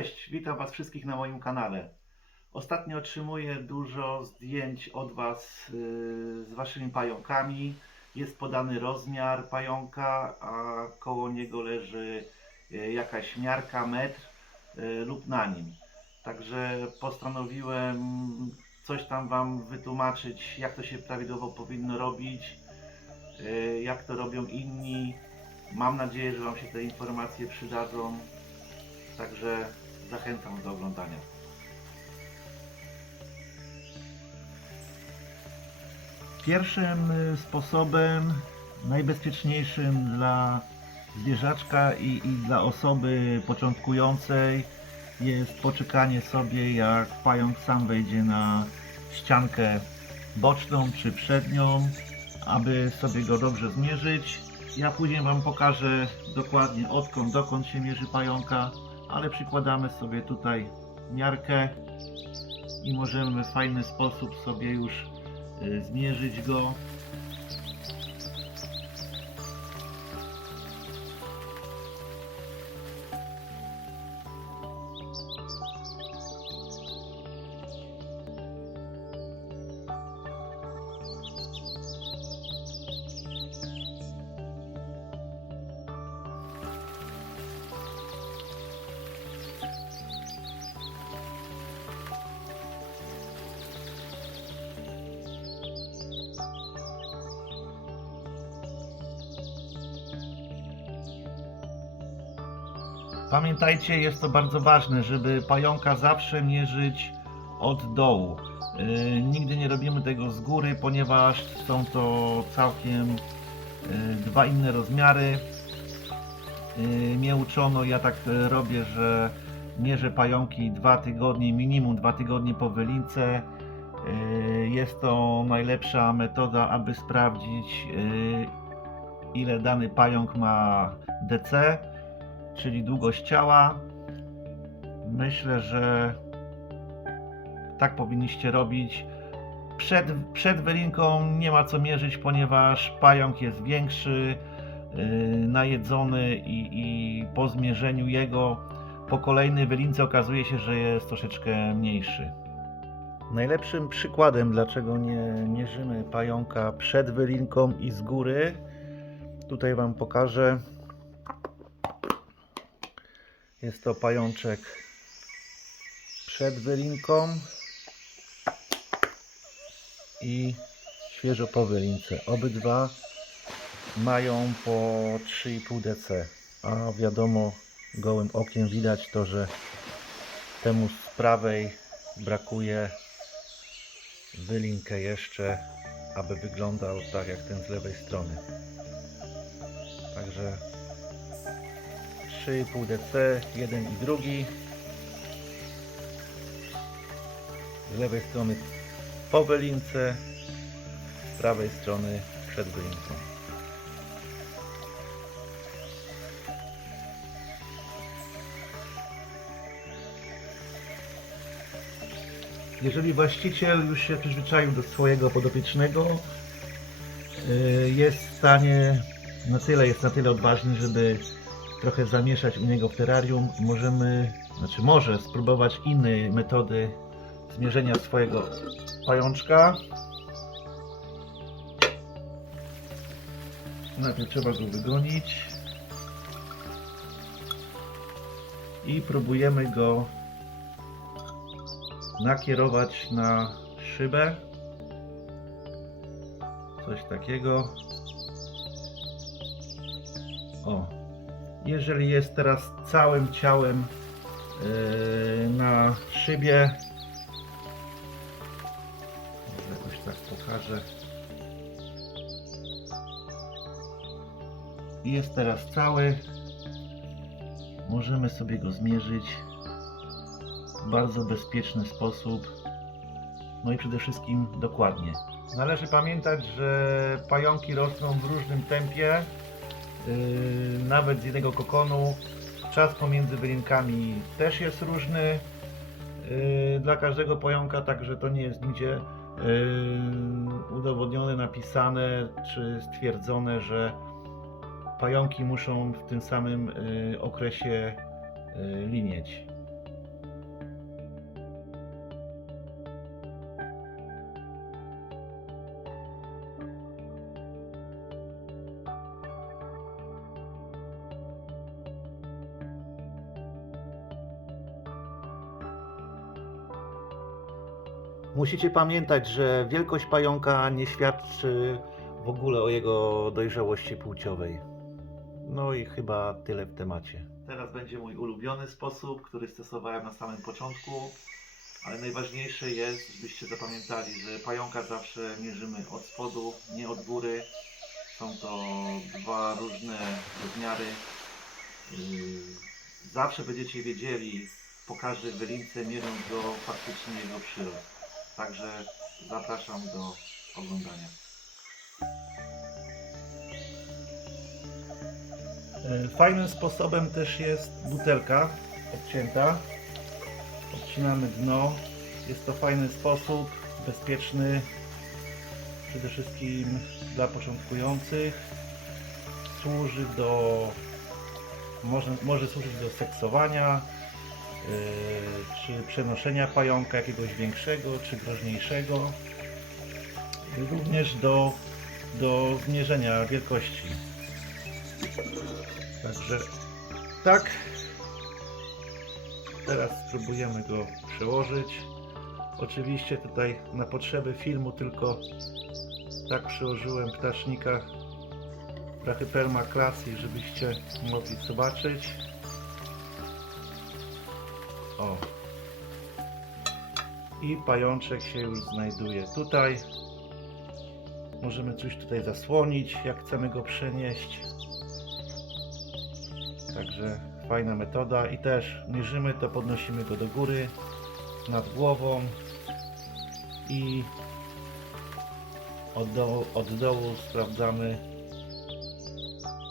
Cześć, witam Was wszystkich na moim kanale. Ostatnio otrzymuję dużo zdjęć od Was z Waszymi pająkami. Jest podany rozmiar pająka, a koło niego leży jakaś miarka, metr lub na nim. Także postanowiłem coś tam Wam wytłumaczyć, jak to się prawidłowo powinno robić, jak to robią inni. Mam nadzieję, że Wam się te informacje przydadzą. Także zachęcam do oglądania. Pierwszym sposobem, najbezpieczniejszym dla zwierzaczka i dla osoby początkującej jest poczekanie sobie, jak pająk sam wejdzie na ściankę boczną czy przednią, aby sobie go dobrze zmierzyć. Ja później Wam pokażę dokładnie odkąd dokąd się mierzy pająka, ale przykładamy sobie tutaj miarkę i możemy w fajny sposób sobie już zmierzyć go. Pamiętajcie, jest to bardzo ważne, żeby pająka zawsze mierzyć od dołu. Nigdy nie robimy tego z góry, ponieważ są to całkiem dwa inne rozmiary. Mnie uczono, ja tak robię, że mierzę pająki 2 tygodnie, minimum 2 tygodnie po wylince. Jest to najlepsza metoda, aby sprawdzić, ile dany pająk ma DC, czyli długość ciała. Myślę, że tak powinniście robić. Przed wylinką nie ma co mierzyć, ponieważ pająk jest większy, najedzony i po zmierzeniu jego po kolejnej wylince okazuje się, że jest troszeczkę mniejszy. Najlepszym przykładem, dlaczego nie mierzymy pająka przed wylinką i z góry, tutaj Wam pokażę. Jest to pajączek przed wylinką i świeżo po wylince. Obydwa mają po 3,5 dC, a wiadomo, gołym okiem widać to, że temu z prawej brakuje wylinkę jeszcze, aby wyglądał tak jak ten z lewej strony. Także 3,5 dC, jeden i drugi. Z lewej strony po wylince, z prawej strony przed wylinką. Jeżeli właściciel już się przyzwyczaił do swojego podopiecznego, jest w stanie, jest na tyle odważny, żeby trochę zamieszać u niego w terrarium, może spróbować innej metody zmierzenia swojego pajączka. Najpierw trzeba go wygonić i próbujemy go nakierować na szybę, coś takiego. O, jeżeli jest teraz całym ciałem na szybie, jakoś tak pokażę, jest teraz cały, możemy sobie go zmierzyć w bardzo bezpieczny sposób, no i przede wszystkim dokładnie. Należy pamiętać, że pająki rosną w różnym tempie, nawet z jednego kokonu. Czas pomiędzy wylinkami też jest różny dla każdego pająka, także to nie jest nigdzie udowodnione, napisane czy stwierdzone, że pająki muszą w tym samym okresie linieć. Musicie pamiętać, że wielkość pająka nie świadczy w ogóle o jego dojrzałości płciowej. No i chyba tyle w temacie. Teraz będzie mój ulubiony sposób, który stosowałem na samym początku, ale najważniejsze jest, żebyście zapamiętali, że pająka zawsze mierzymy od spodu, nie od góry. Są to dwa różne rozmiary. Zawsze będziecie wiedzieli po każdej wylince, mierząc go faktycznie jego przyrost. Także zapraszam do oglądania. Fajnym sposobem też jest butelka odcięta. Odcinamy dno. Jest to fajny sposób, bezpieczny, przede wszystkim dla początkujących. Służy może służyć do seksowania, czy przenoszenia pająka jakiegoś większego, czy groźniejszego. Również do zmierzenia wielkości. Także tak. Teraz spróbujemy go przełożyć. Oczywiście tutaj na potrzeby filmu tylko tak przełożyłem ptasznika Brachypelma classy, żebyście mogli zobaczyć. O. I pajączek się już znajduje tutaj. Możemy coś tutaj zasłonić, jak chcemy go przenieść. Także fajna metoda. I też mierzymy to, podnosimy go do góry, nad głową i od dołu sprawdzamy,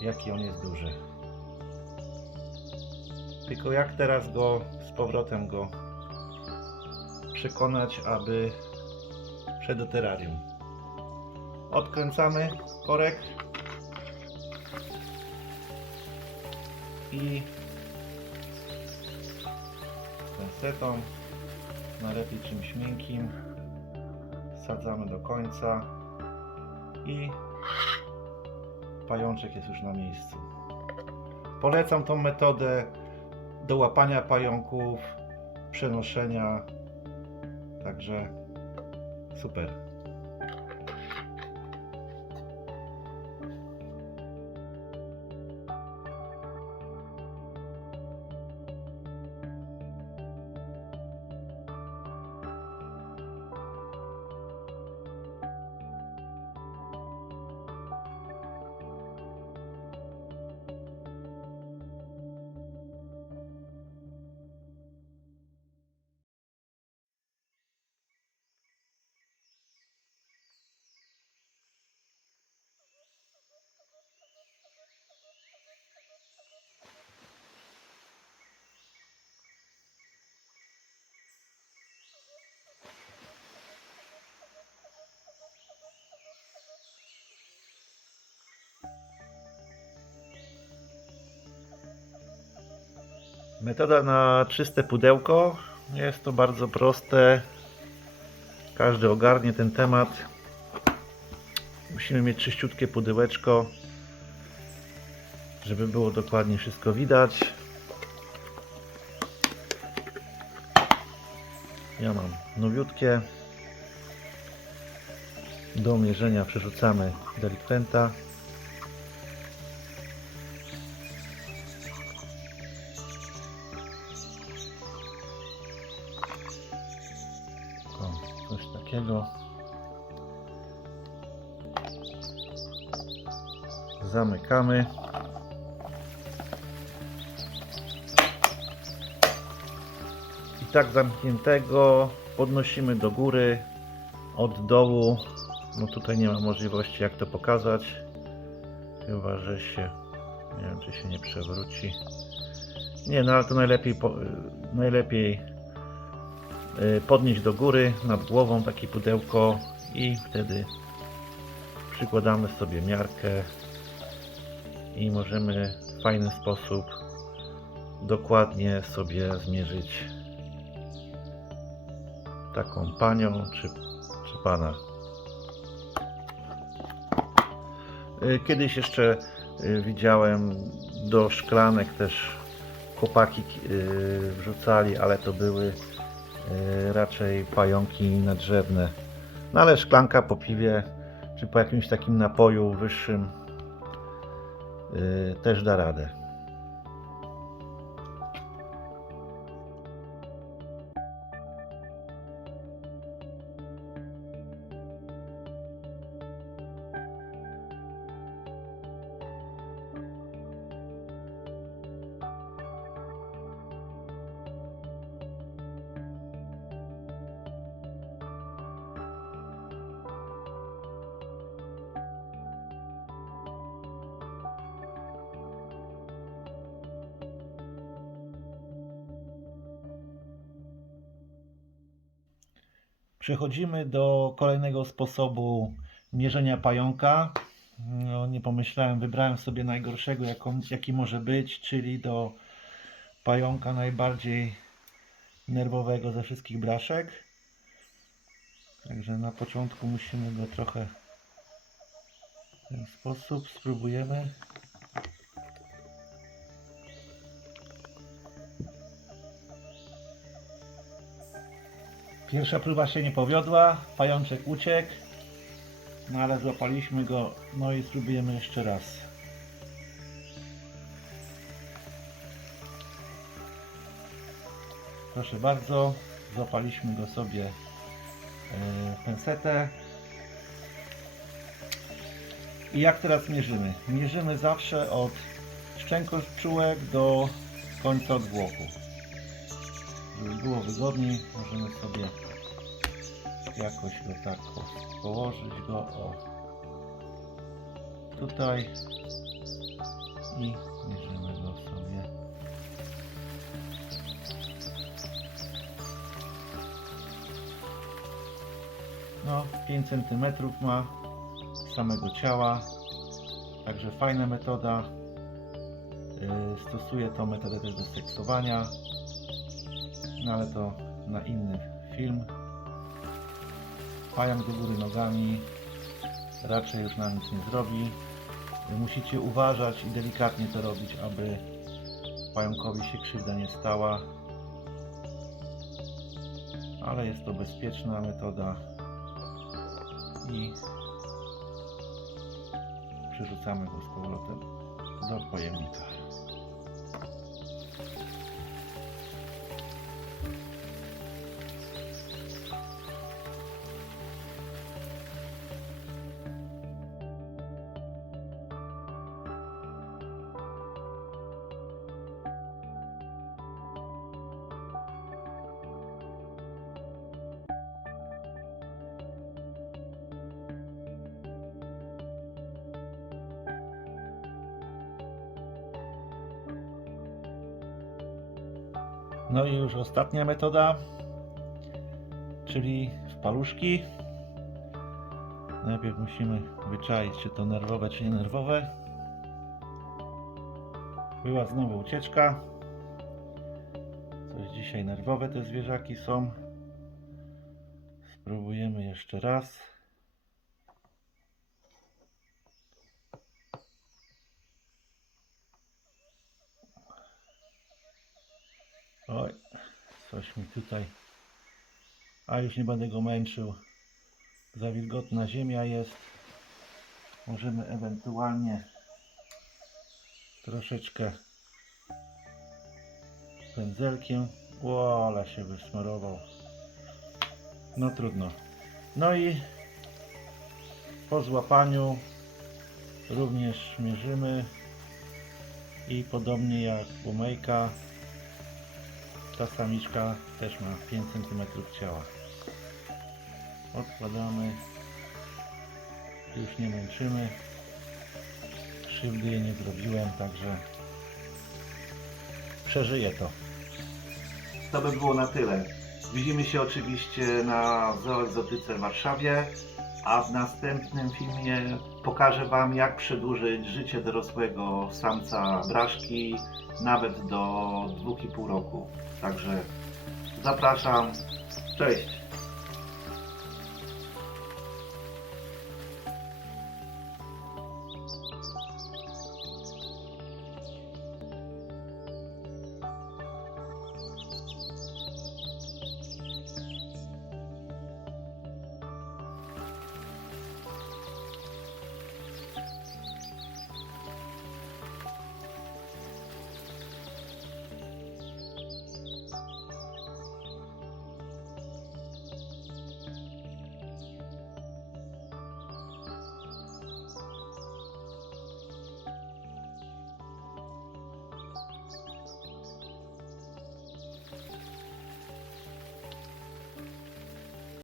jaki on jest duży. Tylko jak teraz go z powrotem przekonać, aby wszedł do terrarium. Odkręcamy korek i pensetą, najlepiej czymś miękkim, wsadzamy do końca i pajączek jest już na miejscu. Polecam tą metodę do łapania pająków, przenoszenia, także super. Metoda na czyste pudełko. Jest to bardzo proste. Każdy ogarnie ten temat. Musimy mieć czyściutkie pudełeczko, żeby było dokładnie wszystko widać. Ja mam nowiutkie. Do mierzenia przerzucamy delikwenta. Coś takiego. Zamykamy. I tak zamkniętego podnosimy do góry od dołu. No tutaj nie ma możliwości jak to pokazać. Chyba że się, nie wiem czy się nie przewróci. Nie, no ale to najlepiej podnieść do góry nad głową takie pudełko i wtedy przykładamy sobie miarkę i możemy w fajny sposób dokładnie sobie zmierzyć taką panią czy pana. Kiedyś jeszcze widziałem do szklanek też chłopaki wrzucali, ale to były raczej pająki nadrzewne. No ale szklanka po piwie, czy po jakimś takim napoju wyższym też da radę. Przechodzimy do kolejnego sposobu mierzenia pająka. No, nie pomyślałem, wybrałem sobie najgorszego, jaki może być, czyli do pająka najbardziej nerwowego ze wszystkich braszek. Także na początku musimy go trochę w ten sposób spróbujemy. Pierwsza próba się nie powiodła, pajączek uciekł, no ale złapaliśmy go, no i spróbujemy jeszcze raz. Proszę bardzo, złapaliśmy go sobie w pensetę. I jak teraz mierzymy? Mierzymy zawsze od szczękoczółek do końca odwłoku. Żeby było wygodniej, możemy sobie jakoś go tak położyć tutaj i mierzymy go sobie. No, 5 cm ma samego ciała, także fajna metoda. Stosuję tą metodę też do seksowania, no ale to na inny film. Pająk do góry nogami raczej już nam nic nie zrobi. Musicie uważać i delikatnie to robić, aby pająkowi się krzywda nie stała, ale jest to bezpieczna metoda i przerzucamy go z powrotem do pojemnika. No i już ostatnia metoda, czyli w paluszki. Najpierw musimy wyczaić, czy to nerwowe, czy nie nerwowe. Była znowu ucieczka. Coś dzisiaj nerwowe te zwierzaki są. Spróbujemy jeszcze raz. Oj, coś mi tutaj, a już nie będę go męczył, za wilgotna ziemia jest. Możemy ewentualnie troszeczkę pędzelkiem. Ło, ale się wysmarował. No trudno. No i po złapaniu również mierzymy i podobnie jak łomejka, ta samiczka też ma 5 cm ciała. Odkładamy, już nie męczymy, krzywdy jej nie zrobiłem, także przeżyję to. To by było na tyle. Widzimy się oczywiście na Zooegzotyce w Warszawie, a w następnym filmie pokażę Wam, jak przedłużyć życie dorosłego samca braszki nawet do 2,5 roku. Także zapraszam. Cześć!